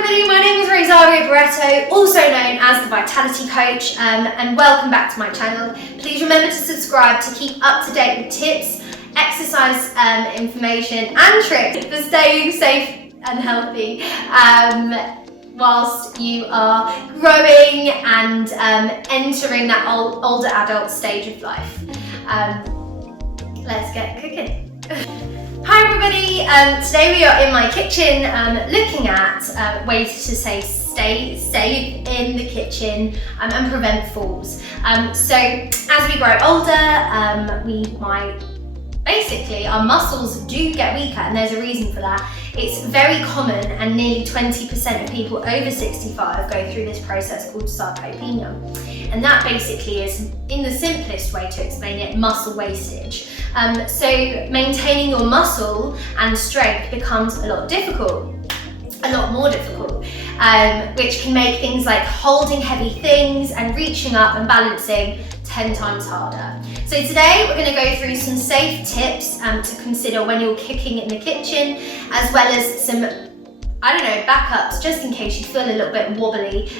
Hi everybody, my name is Rosaria Barreto, also known as the Vitality Coach, and welcome back to my channel. Please remember to subscribe to keep up to date with tips, exercise information and tricks for staying safe and healthy whilst you are growing and entering that older adult stage of life. Let's get cooking. Hi everybody, today we are in my kitchen looking at ways to stay safe in the kitchen and prevent falls. So as we grow older, basically our muscles do get weaker, and there's a reason for that. It's very common, and nearly 20% of people over 65 go through this process called sarcopenia. And that basically is, in the simplest way to explain it, muscle wastage. So maintaining your muscle and strength becomes a lot more difficult, which can make things like holding heavy things and reaching up and balancing 10 times harder. So today we're going to go through some safe tips to consider when you're cooking in the kitchen, as well as some, backups just in case you feel a little bit wobbly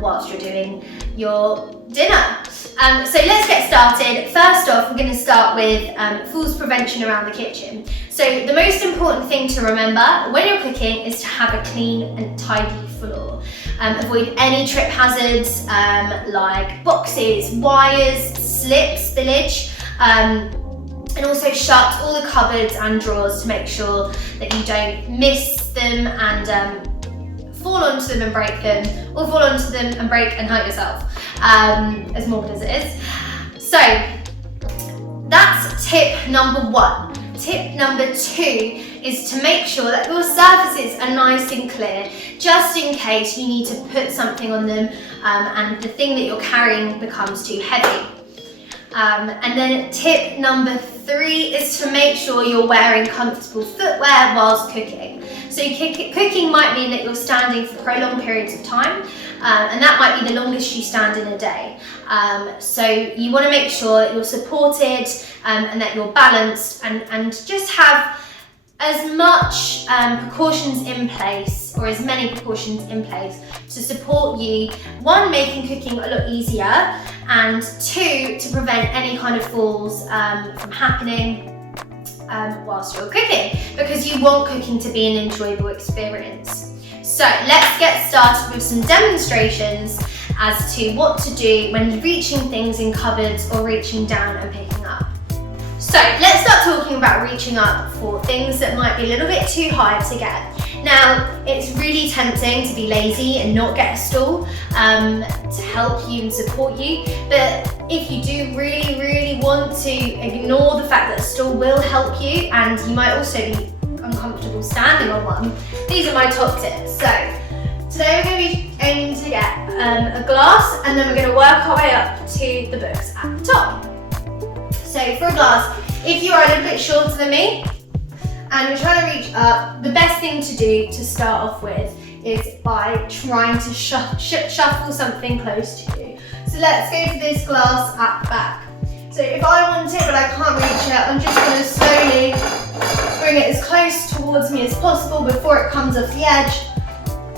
whilst you're doing your dinner. So let's get started. First off, we're going to start with falls prevention around the kitchen. So the most important thing to remember when you're cooking is to have a clean and tidy floor. Avoid any trip hazards like boxes, wires, slips, spillage, and also shut all the cupboards and drawers to make sure that you don't miss them and fall onto them and break them, or fall onto them and break and hurt yourself, as morbid as it is. So that's tip number one. Tip number two is to make sure that your surfaces are nice and clear, just in case you need to put something on them and the thing that you're carrying becomes too heavy. And then tip number three is to make sure you're wearing comfortable footwear whilst cooking. So cooking might mean that you're standing for prolonged periods of time, and that might be the longest you stand in a day. So you want to make sure that you're supported and that you're balanced, and just have as much precautions in place, or as many precautions in place to support you, one, making cooking a lot easier, and two, to prevent any kind of falls from happening whilst you're cooking, because you want cooking to be an enjoyable experience. So let's get started with some demonstrations as to what to do when reaching things in cupboards or reaching down and picking up. So let's start talking about reaching up for things that might be a little bit too high to get. Now, it's really tempting to be lazy and not get a stool to help you and support you, but if you do really want to ignore the fact that a stool will help you, and you might also be uncomfortable standing on one, these are my top tips. So today we're going to be aiming to get a glass, and then we're going to work our way up to the books at the top. So for a glass, if you are a little bit shorter than me and you're trying to reach up, the best thing to do to start off with is by trying to shuffle something close to you. So let's go to this glass at the back. So if I want it but I can't reach it, I'm just going to slowly bring it as close towards me as possible before it comes off the edge,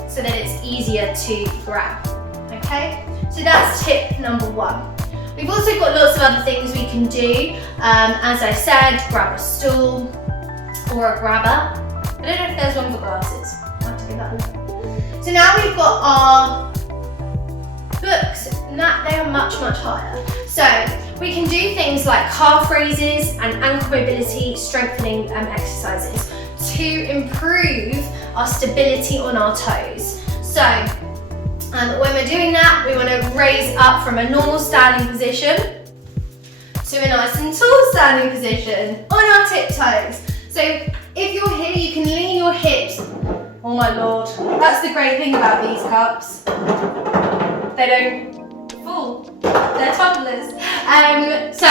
so that it's easier to grab. Okay, so that's tip number one. We've also got lots of other things we can do. As I said, grab a stool or a grabber. I don't know if there's one for glasses. I'll have to give that a look. So now we've got our books, and they are much higher. So we can do things like calf raises and ankle mobility strengthening exercises to improve our stability on our toes. So when we're doing that, we want to raise up from a normal standing position to a nice and tall standing position on our tiptoes. So if you're here, you can lean your hips. Oh my lord, that's the great thing about these cups. They don't fall, they're tumblers. So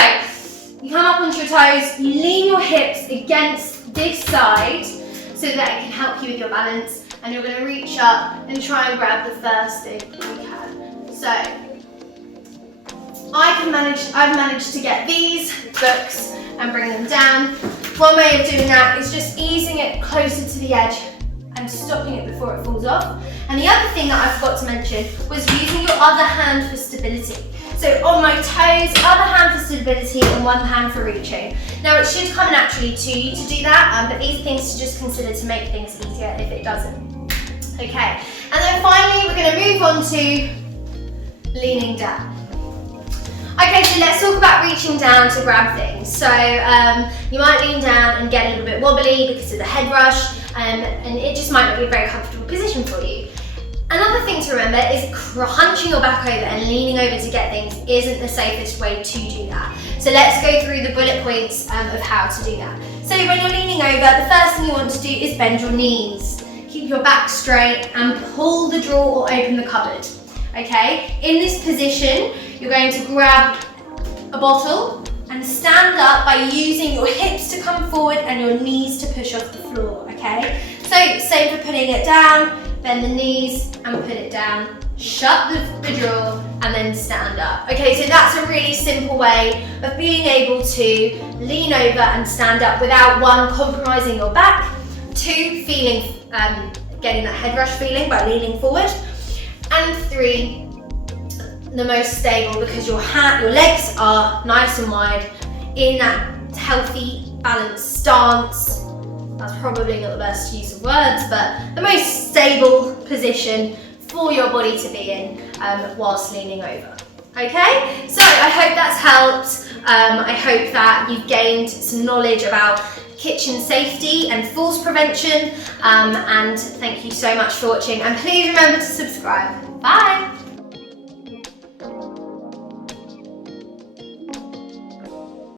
you come up onto your toes, you lean your hips against this side so that it can help you with your balance. And you're going to reach up and try and grab the first thing you can. So I've managed to get these books and bring them down. One way of doing that is just easing it closer to the edge and stopping it before it falls off. And the other thing that I forgot to mention was using your other hand for stability. So on my toes, other hand for stability and one hand for reaching. Now it should come naturally to you to do that, but these are things to just consider to make things easier if it doesn't. Okay, and then finally we're going to move on to leaning down. Okay, so let's talk about reaching down to grab things. So you might lean down and get a little bit wobbly because of the head rush, and it just might not be a very comfortable position for you. Another thing to remember is hunching your back over and leaning over to get things isn't the safest way to do that. So let's go through the bullet points of how to do that. So when you're leaning over, the first thing you want to do is bend your knees. Keep your back straight and pull the drawer or open the cupboard. Okay, in this position, you're going to grab a bottle and stand up by using your hips to come forward and your knees to push off the floor, okay? So same for putting it down, bend the knees and put it down, shut the drawer and then stand up. Okay, so that's a really simple way of being able to lean over and stand up without one, compromising your back, two, feeling, getting that head rush feeling by leaning forward, and three, the most stable because your legs are nice and wide in that healthy, balanced stance. That's probably not the best use of words, but the most stable position for your body to be in whilst leaning over. Okay, so I hope that's helped. I hope that you've gained some knowledge about kitchen safety and falls prevention, and thank you so much for watching, and please remember to subscribe. Bye!